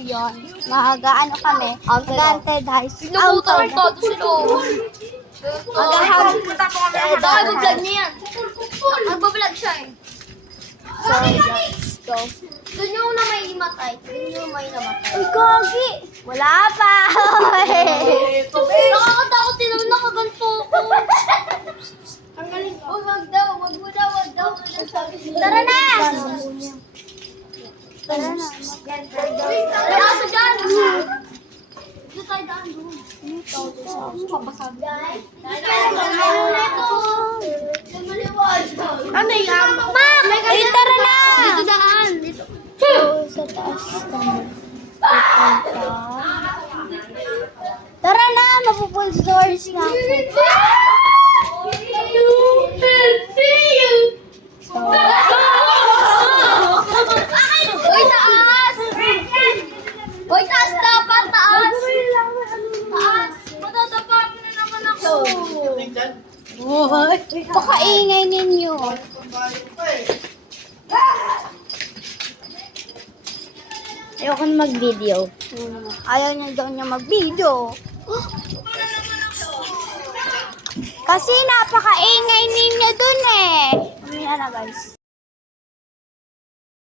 yun. Mag-ano kami? Haunted house. Pinubutan ng todo sila. Nakabablog niya yan. Nagbablog siya eh. So, let's go. Doon yung na may himatay. Doon yung may namatay. Uy, Gogi! Wala pa! Nakakatakot din naman nakaganto ko. Ang galing ko. Wag daw. Tara na! Tara na. May aso dyan. Dito tayo daan doon. Papasabi. Ano yung Ay, tara na! Dito daan. Dito. So, sa taas kami. Pupunta. Tara na! Mapupul stores na ako. So, Uy, taas! Uy, taas dapat, taas! Taas! Matatapak na naman ako! pakaingay ninyo. Ayoko na mag-video. Ayaw niya daw niya mag-video. Kasi napakaingay ninyo dun eh. Ano yan na guys?